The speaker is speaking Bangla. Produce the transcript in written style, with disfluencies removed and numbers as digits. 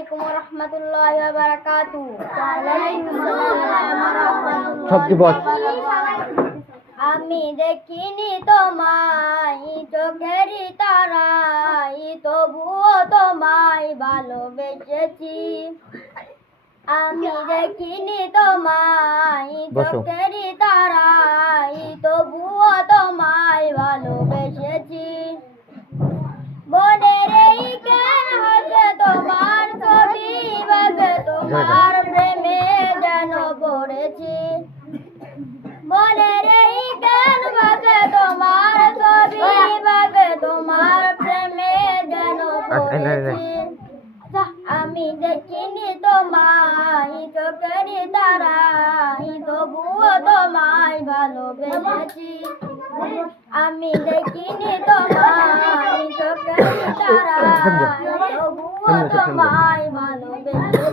আলাইকুম ওয়া রাহমাতুল্লাহি ওয়া বারাকাতুহু। ওয়া আলাইকুম আসসালাম ওয়া রাহমাতুল্লাহি ওয়া বারাকাতুহু। আমি দেখিনি তোমায় চোখেরই তারায়, তবুও তোমায় ভালোবেসেছি। আমি দেখিনি তোমায় চোখেরই তারায়, তবুও তোমায় ভালোবেসেছি। মনের এই জ্ঞান হাতে তোমার ছবি ভাবে, তোমার প্রেমে যেন পড়েছি। মনের এই জ্ঞান ভাবে, তোমার ছবি ভাবে, তোমার প্রেমে যেন পড়েছি। আমি দেখিনি তোমায় চোখেরই তারায়, তবুও তোমায় ভালোবেসেছি। আমি দেখিনি তোমায় চোখেরই তারায়, তবুও তোমায় ভালোবেসেছি।